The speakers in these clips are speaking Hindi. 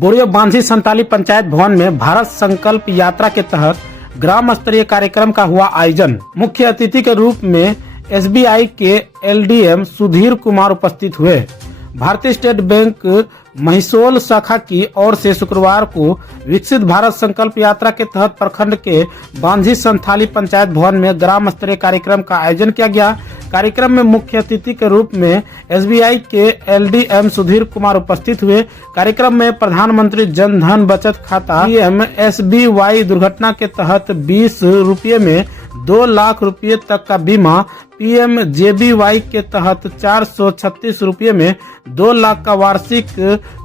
बोरियो बांझी संताली पंचायत भवन में भारत संकल्प यात्रा के तहत ग्राम स्तरीय कार्यक्रम का हुआ आयोजन। मुख्य अतिथि के रूप में SBI के LDM सुधीर कुमार उपस्थित हुए। भारतीय स्टेट बैंक महिसोल शाखा की ओर से शुक्रवार को विकसित भारत संकल्प यात्रा के तहत प्रखंड के बांझी संताली पंचायत भवन में ग्राम स्तरीय कार्यक्रम का आयोजन किया गया। कार्यक्रम में मुख्य अतिथि के रूप में SBI के LDM सुधीर कुमार उपस्थित हुए। कार्यक्रम में प्रधानमंत्री जन धन बचत खाता PMSBY दुर्घटना के तहत 20 रुपये में 2 लाख रुपये तक का बीमा, PMJBY के तहत 436 रुपये में 2 लाख का वार्षिक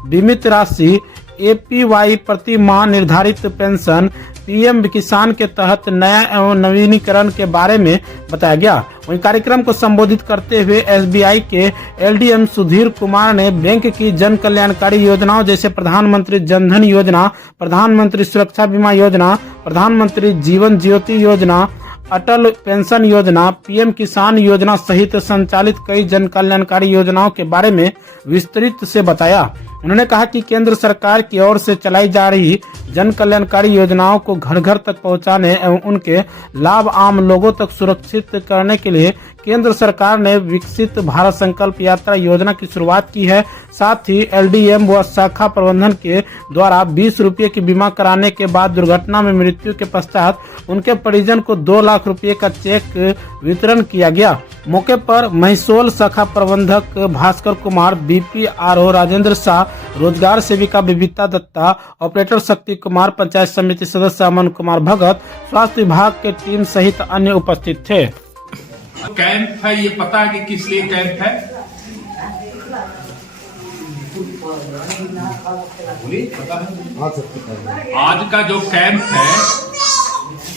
बीमित राशि, APY प्रति माह निर्धारित पेंशन, PM किसान के तहत नया एवं नवीनीकरण के बारे में बताया गया। वहीं कार्यक्रम को संबोधित करते हुए SBI के LDM सुधीर कुमार ने बैंक की जन कल्याणकारी योजनाओं जैसे प्रधानमंत्री जन धन योजना, प्रधानमंत्री सुरक्षा बीमा योजना, प्रधानमंत्री जीवन ज्योति योजना, अटल पेंशन योजना, PM किसान योजना सहित संचालित कई जन कल्याणकारी योजनाओं के बारे में विस्तृत से बताया। उन्होंने कहा कि केंद्र सरकार की ओर से चलाई जा रही जन कल्याणकारी योजनाओं को घर घर तक पहुंचाने एवं उनके लाभ आम लोगों तक सुरक्षित करने के लिए केंद्र सरकार ने विकसित भारत संकल्प यात्रा योजना की शुरुआत की है। साथ ही LDM व शाखा प्रबंधन के द्वारा 20 रुपये की बीमा कराने के बाद दुर्घटना में मृत्यु के पश्चात उनके परिजन को 2 लाख रुपये का चेक वितरण किया गया। मौके पर महिसोल शाखा प्रबंधक भास्कर कुमार, BPRO राजेंद्र शाह, रोजगार सेविका विविता दत्ता, ऑपरेटर शक्ति कुमार, पंचायत समिति सदस्य अमन कुमार भगत, स्वास्थ्य विभाग के टीम सहित अन्य उपस्थित थे। कैंप है, ये पता है कि किस लिए कैंप है? आज का जो कैंप है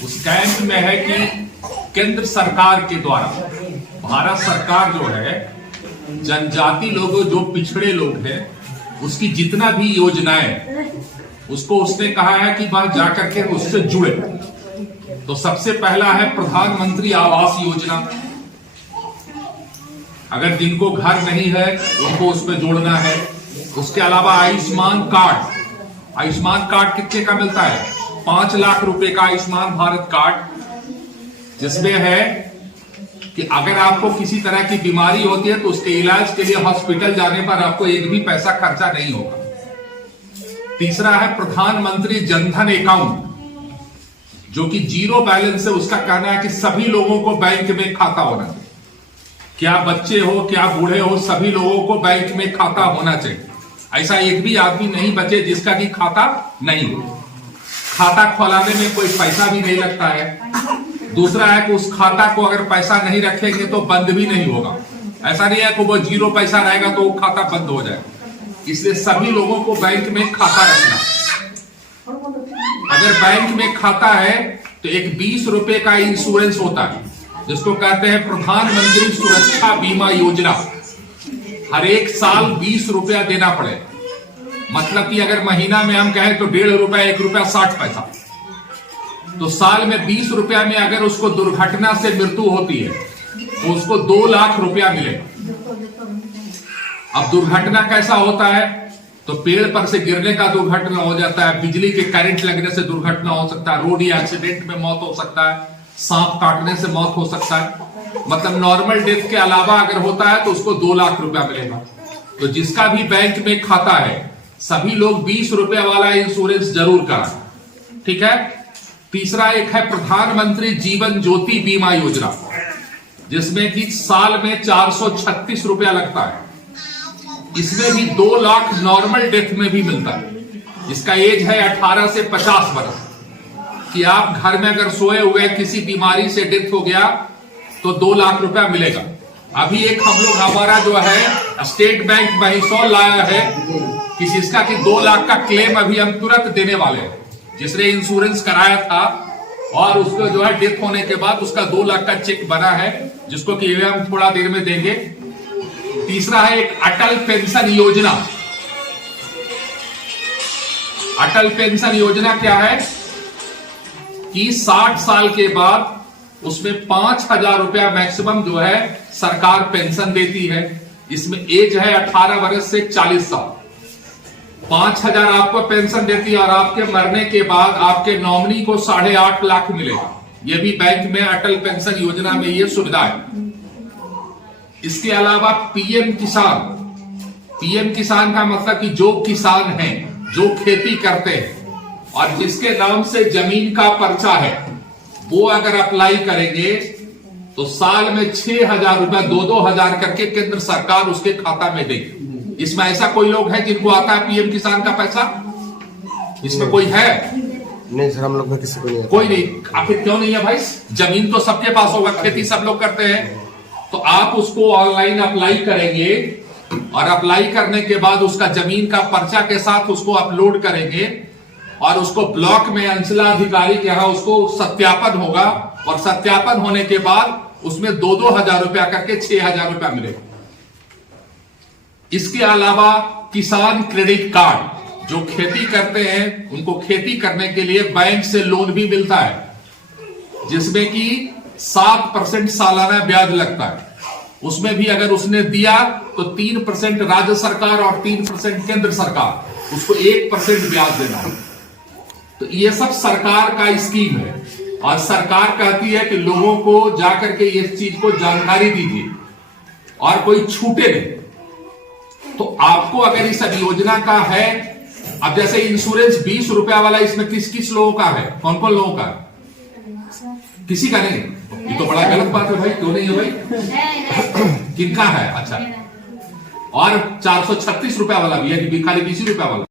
उस कैंप में है कि केंद्र सरकार के द्वारा भारत सरकार जो है जनजाति लोगों, जो पिछड़े लोग हैं, उसकी जितना भी योजनाएं उसको उसने कहा है कि वह जाकर के उससे जुड़े। तो सबसे पहला है प्रधानमंत्री आवास योजना। अगर जिनको घर नहीं है उनको उसमें जोड़ना है। उसके अलावा आयुष्मान कार्ड कितने का मिलता है? 5 लाख रुपए का आयुष्मान भारत कार्ड, जिसमें है कि अगर आपको किसी तरह की बीमारी होती है तो उसके इलाज के लिए हॉस्पिटल जाने पर आपको एक भी पैसा खर्चा नहीं होगा। तीसरा है प्रधानमंत्री जन धन अकाउंट, जो कि 0 बैलेंस है। उसका कहना है कि सभी लोगों को बैंक में खाता होना चाहिए, क्या बच्चे हो क्या बूढ़े हो, सभी लोगों को बैंक में खाता होना चाहिए। ऐसा एक भी आदमी नहीं बचे जिसका कि खाता नहीं हो। खाता खोलाने में कोई पैसा भी नहीं लगता है। दूसरा है कि उस खाता को अगर पैसा नहीं रखेंगे तो बंद भी नहीं होगा। ऐसा नहीं है कि वो 0 पैसा रहेगा तो वो खाता बंद हो जाएगा। इसलिए सभी लोगों को बैंक में खाता रखना। अगर बैंक में खाता है तो एक 20 रुपए का इंश्योरेंस होता है, जिसको कहते हैं प्रधानमंत्री सुरक्षा बीमा योजना। हर एक साल 20 रुपया देना पड़े। मतलब कि अगर महीना में हम कहें तो 1.5 रुपया, 1 रुपया 60 पैसा, तो साल में 20 रुपया में अगर उसको दुर्घटना से मृत्यु होती है तो उसको 2 लाख रुपया मिलेगा। अब दुर्घटना कैसा होता है? तो पेड़ पर से गिरने का दुर्घटना हो जाता है, बिजली के करंट लगने से दुर्घटना हो सकता है, रोड एक्सीडेंट में मौत हो सकता है, सांप काटने से मौत हो सकता है। मतलब नॉर्मल डेथ के अलावा अगर होता है तो उसको 2 लाख रुपया मिलेगा। तो जिसका भी बैंक में खाता है सभी लोग 20 रुपया वाला इंश्योरेंस जरूर कराएं। ठीक है। तीसरा एक है प्रधानमंत्री जीवन ज्योति बीमा योजना, जिसमें कि साल में 436 रुपया लगता है। इसमें भी 2 लाख नॉर्मल डेथ में भी मिलता है। इसका एज है 18 से 50 वर्ष कि आप घर में अगर सोए हुए किसी बीमारी से डेथ हो गया तो 2 लाख रुपया मिलेगा। अभी एक हम लोग हमारा जो है स्टेट बैंक महिसोल लाया है कि जिसका कि 2 लाख का क्लेम अभी हम तुरंत देने वाले हैं। जिसने इंश्योरेंस कराया था और उसको जो है डेथ होने के बाद उसका 2 लाख का चेक बना है, जिसको कि हम थोड़ा देर में देंगे। तीसरा है एक अटल पेंशन योजना। अटल पेंशन योजना क्या है कि 60 साल के बाद उसमें 5,000 रुपया मैक्सिमम जो है सरकार पेंशन देती है। इसमें एज है 18 वर्ष से 40 साल। 5,000 आपको पेंशन देती है और आपके मरने के बाद आपके नॉमिनी को 8.5 लाख मिलेगा। ये भी बैंक में अटल पेंशन योजना में ये सुविधा है। इसके अलावा पीएम किसान का मतलब कि जो किसान हैं, जो खेती करते हैं और जिसके नाम से जमीन का पर्चा है, वो अगर अप्लाई करेंगे तो साल में 6,000 रुपया 2,000 करके केंद्र सरकार उसके खाता में देगी। इसमें ऐसा कोई लोग है जिनको आता है पीएम किसान का पैसा? इसमें कोई है? नहीं सर, हम लोग में किसी को नहीं आता। कोई नहीं। आखिर क्यों नहीं है भाई? जमीन तो सबके पास होगा, खेती सब लोग करते हैं। तो आप उसको ऑनलाइन अप्लाई करेंगे और अप्लाई करने के बाद उसका जमीन का पर्चा के साथ उसको अपलोड करेंगे और उसको ब्लॉक में अंचलाधिकारी के यहां उसको सत्यापन होगा और सत्यापन होने के बाद उसमें 2,000 रुपया करके 6,000 रुपया मिलेगा। इसके अलावा किसान क्रेडिट कार्ड, जो खेती करते हैं उनको खेती करने के लिए बैंक से लोन भी मिलता है, जिसमें कि 7% सालाना ब्याज लगता है। उसमें भी अगर उसने दिया तो 3% राज्य सरकार और 3% केंद्र सरकार, उसको 1% ब्याज देना है। तो ये सब सरकार का स्कीम है और सरकार कहती है कि लोगों को जाकर के इस चीज को जानकारी दीजिए और कोई छूटे नहीं। तो आपको अगर इस योजना का है, अब जैसे इंश्योरेंस 20 रुपया वाला, इसमें किस किस लोगों का है, कौन कौन लोगों का है? किसी का नहीं। ये तो बड़ा गलत बात है भाई, क्यों नहीं है भाई? किनका है? अच्छा। और 436 रुपया वाला भी है कि खाली 20 रुपया वाला?